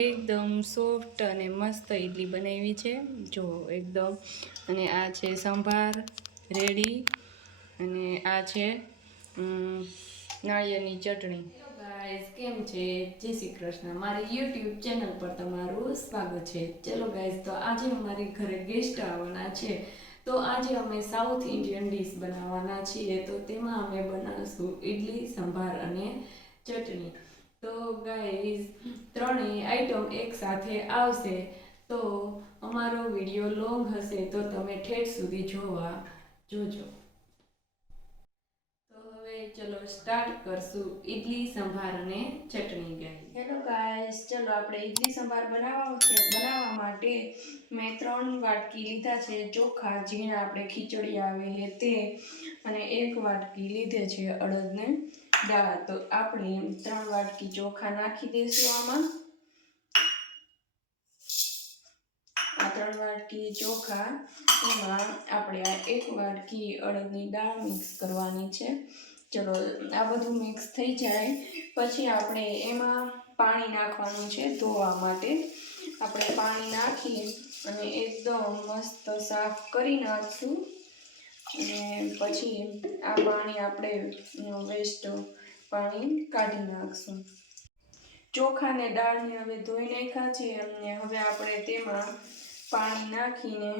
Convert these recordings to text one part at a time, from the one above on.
એકદમ સોફ્ટ અને મસ્ત ઇડલી બનાવી છે જો એકદમ. અને આ છે સંભાર રેડી અને આ છે નાળિયેરની ચટણી. ગાઈસ કેમ છે? જય શ્રી કૃષ્ણ. મારી યુટ્યુબ ચેનલ પર તમારું સ્વાગત છે. ચલો ગાઈસ, તો આજે અમારી ઘરે ગેસ્ટ આવવાના છે, તો આજે અમે સાઉથ ઇન્ડિયન ડીશ બનાવવાના છીએ. તો તેમાં અમે બનાવીશું ઇડલી, સંભાર અને ચટણી. તો ગાઈસ, ત્રણેય આઈટમ એક સાથે આવશે, તો અમારો વિડીયો લોંગ હશે, તો તમે ઠેઠ સુધી જોજો. તો હવે ચલો સ્ટાર્ટ કરશું ઇડલી, સંભાર અને ચટણી. ગાઈસ હેલો ગાઈસ, ચલો આપણે ઇડલી સંભાર બનાવવા માટે મેં 3 વાટકી લીધા છે ચોખા, જેને આપણે ખીચડી આવે છે તે, અને 1 વાટકી લીધે છે અડદને દાળ. તો આપણે 3 વાટકી ચોખા નાખી દઈશું આમાં. આ 3 વાટકી ચોખા, એમાં આપણે આ 1 વાટકી અડદની દાળ મિક્સ કરવાની છે. ચલો આ બધું મિક્સ થઈ જાય પછી આપણે એમાં પાણી નાખવાનું છે ધોવા માટે. આપણે પાણી નાખી અને એકદમ મસ્ત સાફ કરી નાખશું. અને પછી આ પાણી આપણે વેસ્ટ પાણી કાઢી નાખશું. ચોખા ને દાળને હવે ધોઈ નાખ્યા છે, અને હવે આપણે તેમાં પાણી નાખીને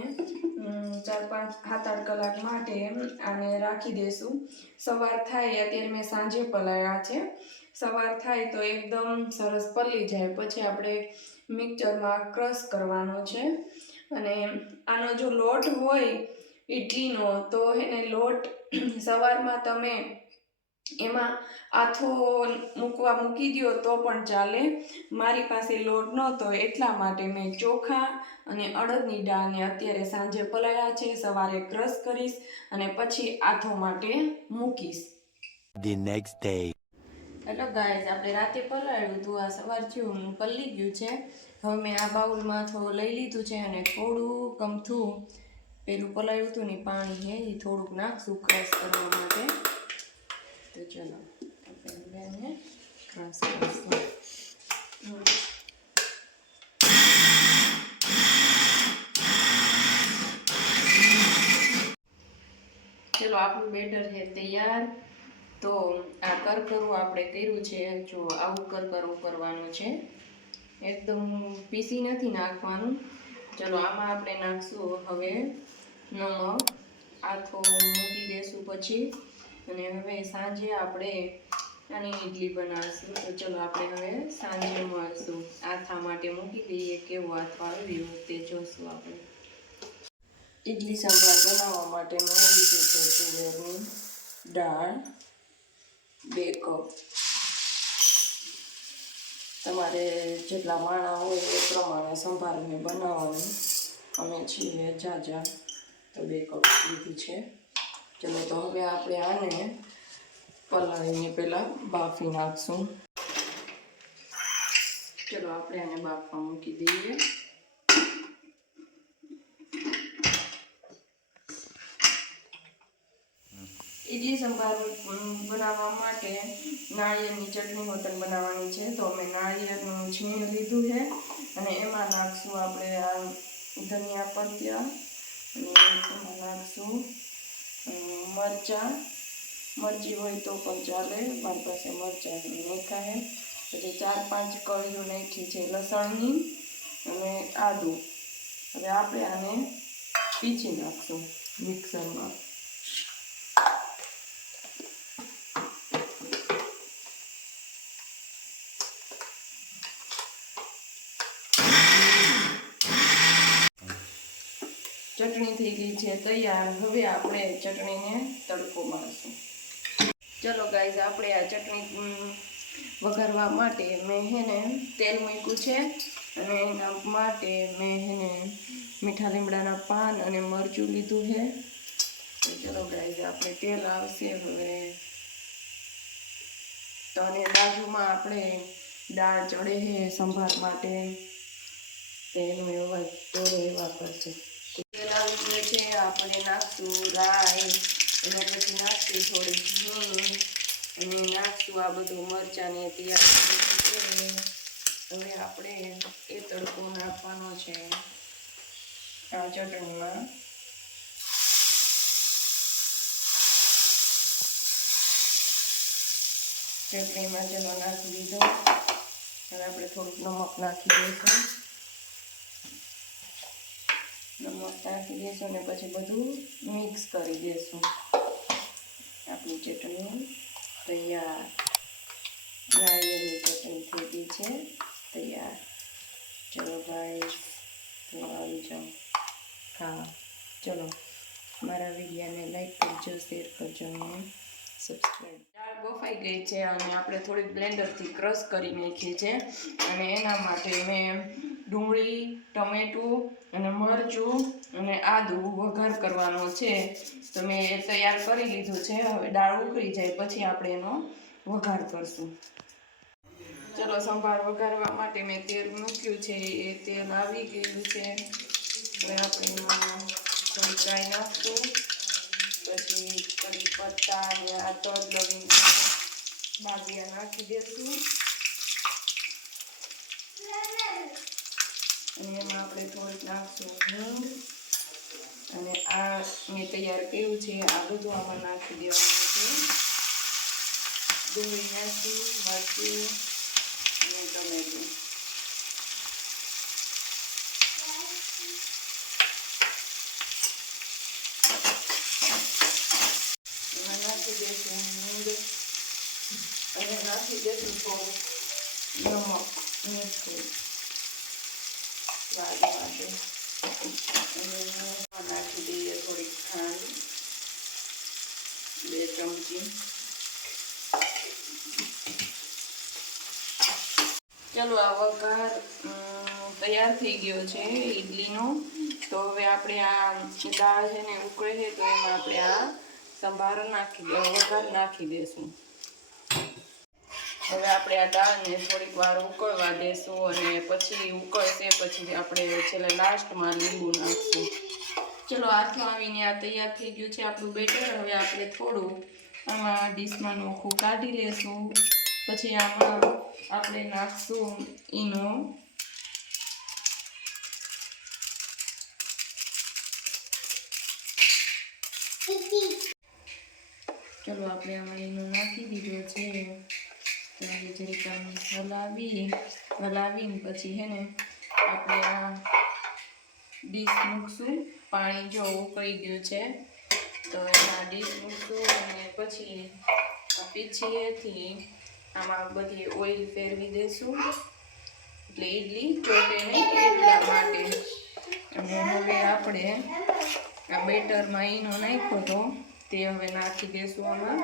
4-5-7-8 કલાક માટે આને રાખી દેશું. સવાર થાય, અત્યારે મેં સાંજે પલાળ્યા છે, સવાર થાય તો એકદમ સરસ પલળી જાય પછી આપણે મિક્સરમાં ક્રશ કરવાનો છે. અને આનો જો લોટ હોય ઇડલીનો, તો એને લોટ સવારમાં તમે એમાં આથો મૂકી દો તો પણ ચાલે. મારી પાસે લોટ નહોતો, એટલા માટે મેં ચોખા અને અડદની દાળને અત્યારે સાંજે પલાળ્યા છે, સવારે ક્રશ કરીશ અને પછી આથો માટે મૂકીશ. The next day. Hello guys, આપણે રાતે પલાળ્યું હતું, આ સવાર થયું પલળી ગયું છે. હવે મેં આ બાઉલમાં થોડું લઈ લીધું છે અને થોડું કમથું પેલું પલાળ્યું હતું ને પાણી છે એ થોડુંક નાખશું ક્રશ કરવા માટે. તો ચલો આપણે એને ક્રશ કરશું. ચલો આપણું બેટર છે તૈયાર. તો આ કરકરું આપણે કર્યું છે, જો આવું કરકરું કરવાનું છે, એકદમ પીસી નથી નાખવાનું. ચલો આમાં આપણે નાખશું હવે નમક, આથો મૂકી દેશું પછી. અને હવે સાંજે આપણે આની ઇડલી બનાવીશું. તો ચલો આપણે હવે સાંજે મળશું. આથા માટે મૂકી દઈએ, કેવો આથો આવ્યો તે જોશું આપણે. ઇડલી સંભાર બનાવવા માટે મેં લીધું છે તુવેરની દાળ 2 કપ. તમારે જેટલા માણા હોય એ પ્રમાણે સંભાર મેં બનાવવાનું. અમે છીએ જાજા, તો 2 કપ લીધી છે. ચલો તો હવે આપણે આને પલાળીને પહેલાં બાફી નાખશું. ચલો આપણે આને બાફવા મૂકી દઈએ. ઇડલી સંભાર બનાવવા માટે નાળિયેરની ચટણી વતન બનાવવાની છે, તો અમે નાળિયેરનું છીણ લીધું છે અને એમાં નાખશું આપણે આ ધનિયા પત્તા, અને એમાં નાખશું મરચી હોય તો પણ ચાલે, મારી પાસે મરચાં નાખ્યા છે. પછી 4-5 કળીઓ નાખી છે લસણની અને આદું. હવે આપણે આને પીસી નાખશું મિક્સરમાં. ચટણી થઈ ગઈ છે તૈયાર. હવે આપણે ચટણીને તડકો મારશું. ચલો ગાઈઝ, આપણે આ ચટણી વઘારવા માટે મેં તેલ મૂક્યું છે, અને એના માટે મેં મીઠા લીમડાના પાન અને મરચું લીધું છે. તો ચલો ગાઈઝ, આપણે તેલ આવશે હવે. તો અને બાજુમાં આપણે દાળ ચડે છે સંભાર માટે, તેનું એવા તોડો એવા કરશે. તેલ આવી ગયું છે, આપણે નાખશું રાઈ, એના પછી નાખશું થોડી ઘી, અને નાખશું આ બધું મરચાંને તૈયાર. હવે આપણે એ તડકો નાખવાનો છે આ ચટણીમાં. ચટણીમાં ચલો નાખી દીધો. હવે આપણે થોડુંક નમક નાખી દઈશું. નમક નાખી દઈશું અને પછી બધું મિક્સ કરી દઈશું. આપણી ચટણી તૈયાર. નાળિયેરની ચટણી થઈ ગઈ છે તૈયાર. ચલો ગાઈસ, તો આવી જાઓ ખાવા. ચલો મારા વિડીયોને લાઈક કરજો, શેર કરજો અને સબસ્ક્રાઈબ. દાળ બફાઈ ગઈ છે અને આપણે થોડીક બ્લેન્ડરથી ક્રશ કરી નાખી છે. અને એના માટે મેં ડુંગળી, ટમેટું અને મરચું અને આદું વઘાર કરવાનો છે તો મેં એ તૈયાર કરી લીધું છે. હવે દાળ ઉકળી જાય પછી આપણે એનો વઘાર કરશું. ચલો સંભાર વઘારવા માટે મેં તેલ મૂક્યું છે. એ તેલ આવી ગયું છે. હવે આપણે એમાં થોડી રાઈ નાખશું. પછી કડી પત્તા અને આ તજ લવિંગ બાજિયા નાખી દઈશું. અને એમાં આપણે થોડીક નાખશું હિંગ. અને આ મેં તૈયાર કર્યું છે આ બધું આમાં નાખી દેવાનું છે. ડુંગળી નાખી, મરચું અને ટમેટું. એમાં નાખી દઈશું હિંગ અને નાખી દઈશું થોડું નમક, મીઠું સ્વાદ માટે. અને નાખી દઈએ થોડીક ખાંડ, 2 ચમચી. ચલો આ વઘાર તૈયાર થઈ ગયો છે ઈડલીનો. તો હવે આપણે આ દાળ છે ને ઉકળે છે તો એમાં આપણે આ સંભાર વઘાર નાખી દઈશું. હવે આપણે આ દાળને થોડીક વાર ઉકળવા દેશું અને પછી ઉકળશે પછી આપણે છેલ્લે લાસ્ટમાં લીંબુ નાખશું. ચલો હાથમાં આવીને આ તૈયાર થઈ ગયું છે આપણું બેટર. હવે આપણે થોડું આમાં ડીશમાં નોખું કાઢી લેશું. પછી આમાં આપણે નાખશું ઈનો. ચલો આપણે આમાં ઈનો નાખી દીધો છે. તો હવે જરીક આમ હલાવીને પછી હે ને આપણે આ ડીશ મૂકશું. પાણી જો ઉકળી ગયું છે તો એમાં ડીશ મૂકશું અને પછી આ પીછીએથી આમાં બધી ઓઇલ ફેરવી દઈશું એટલે ઈડલી ચોટે નહીં એટલા માટે. અને હવે આપણે આ બેટરમાં ઈનો નાખ્યો તો તે હવે નાખી દઈશું આમાં.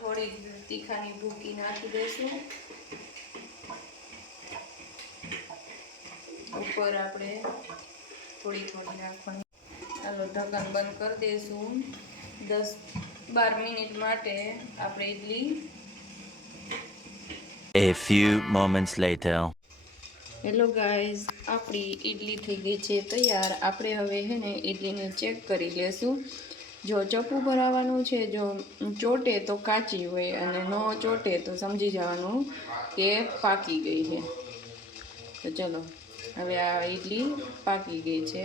થોડી તીખાની ભૂકી નાખી દઈશું. ઉપર આપણે થોડી નાખવાની. ચાલો ઢક્કન બંધ કરી દઈશું. 10-12 મિનિટ માટે આપણે idli. A few moments later. Hello guys, આપણી ઈડલી થઈ ગઈ છે તૈયાર. આપણે હવે છે ને ઈડલીને ચેક કરી લેશું. જો ચપ્પુ ભરાવાનું છે, જો ચોટે તો કાચી હોય અને ન ચોટે તો સમજી જવાનું કે પાકી ગઈ છે. તો ચલો હવે આ ઈડલી પાકી ગઈ છે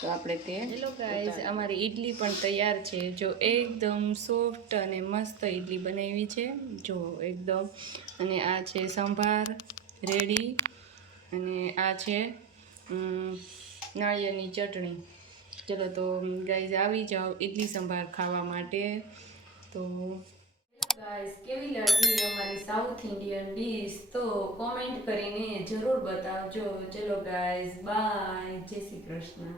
તો આપણે તે. હેલો ગાઈઝ, અમારી ઈડલી પણ તૈયાર છે. જો એકદમ સોફ્ટ અને મસ્ત ઈડલી બનાવી છે જો એકદમ. અને આ છે સંભાર રેડી અને આ છે નાળિયેરની ચટણી. ચલો તો ગાઈઝ આવી જાઓ ઈડલી સંભાર ખાવા માટે. તો ગાઈઝ કેવી લાગી અમારી સાઉથ ઇન્ડિયન ડીશ તો કોમેન્ટ કરીને જરૂર બતાવજો. ચલો ગાઈઝ બાય, જય શ્રી કૃષ્ણ.